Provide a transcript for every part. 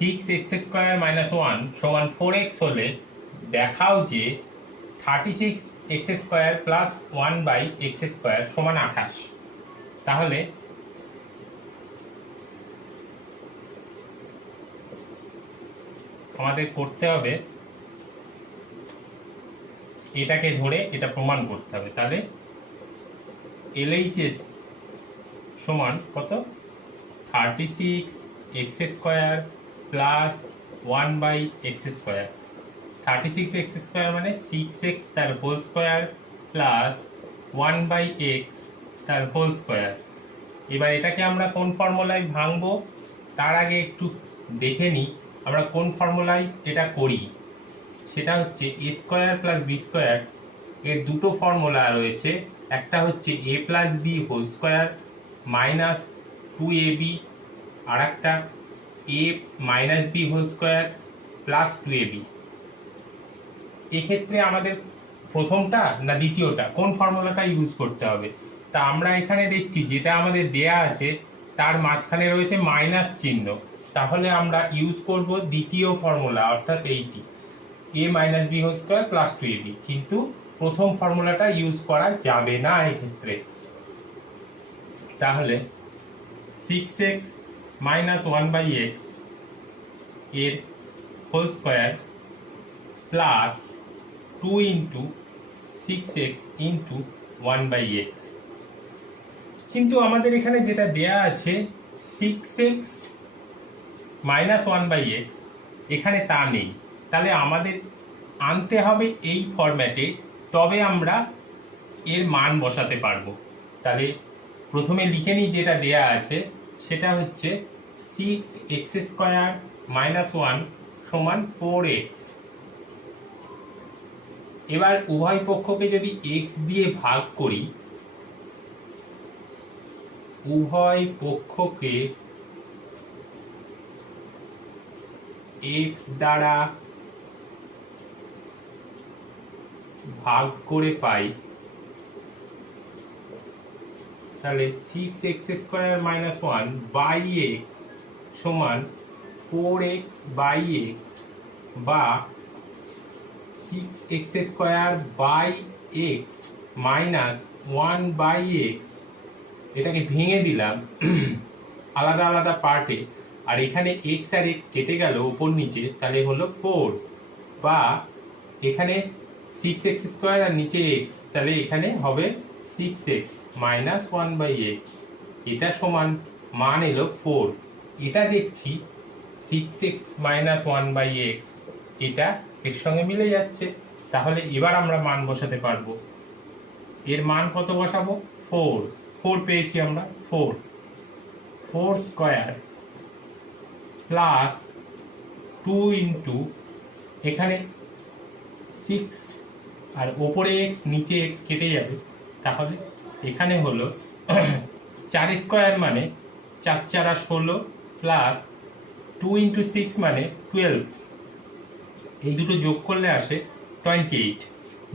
6x² - 1 সমান 4x হলে দেখাও যে 36x² + 1/x² সমান 28। তাহলে আমাদের করতে হবে এটাকে ধরে এটা প্রমাণ করতে হবে। তাহলে LHS সমান কত? 36x² + 1/x²। 36x² মানে 6x তার হোল স্কয়ার প্লাস 1/x তার হোল স্কয়ার। এবার এটাকে আমরা কোন ফর্মুলায় ভাঙবো তার আগে একটু দেখে নিই আমরা কোন ফর্মুলায় এটা করি। সেটা হচ্ছে a² + b² এর দুটো ফর্মুলা রয়েছে। একটা হচ্ছে a + b whole square minus 2ab, আর একটা a - b whole square plus 2ab। এক্ষেত্রে আমাদের প্রথমটা না দ্বিতীয়টা কোন ফর্মুলাটা ইউজ করতে হবে? তা আমরা এখানে দেখছি যেটা আমাদের দেয়া আছে তার মাঝখানে রয়েছে মাইনাস চিহ্ন, তাহলে আমরা ইউজ করব দ্বিতীয় ফর্মুলা অর্থাৎ এইটি a - b whole square plus 2ab। কিন্তু প্রথম ফর্মুলাটা ইউজ করা যাবে না এক্ষেত্রে। তাহলে 6x - 1/x এর whole square plus 2 × 6x × 1/x। কিন্তু আমাদের এখানে যেটা দেয়া আছে 6x - 1/x, এখানে তা নেই। তাহলে আমাদের আনতে হবে এই ফরম্যাটে, তবে আমরা এর মান বসাতে পারবো। তাহলে প্রথমে লিখে নিই যেটা দেয়া আছে, সেটা হচ্ছে 6x² - 1 সমান 4x। এবার উভয় পক্ষকে যদি x দিয়ে ভাগ করি, উভয় পক্ষকে x দ্বারা ভাগ করে পাই, তাহলে 6x² - 1/x সমান 4x/x বা 6x² - 1/x। এটাকে ভেঙে দিলাম আলাদা আলাদা পার্টে, আর এখানে x আর x কেটে গেল উপর নিচে, তাহলে হলো 4, বা এখানে 6x² আর নিচে x, তাহলে এখানে হবে 6x - 1/x। এটা সমান মান এলো 4। এটা দেখছি 6x - 1/x এটা এর সঙ্গে মিলে যাচ্ছে। তাহলে এবার আমরা মান বসাতে পারবো। এর মান কত বসাবো? 4 পেয়েছি আমরা। 4² প্লাস 2 × এখানে 6 আর ওপরে x নিচে x কেটে যাবে, তাহলে এখানে হলো 4² মানে 4 × 16 প্লাস 2 × 6 মানে 12। এই দুটো যোগ করলে আসে 28,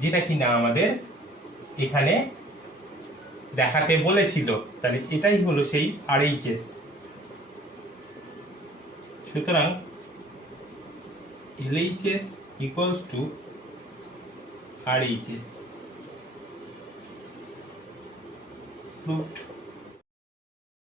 যেটা কিনা আমাদের এখানে দেখাতে বলেছিল। তাহলে এটাই হলো সেই RHS। সুতরাং LHS = RHS।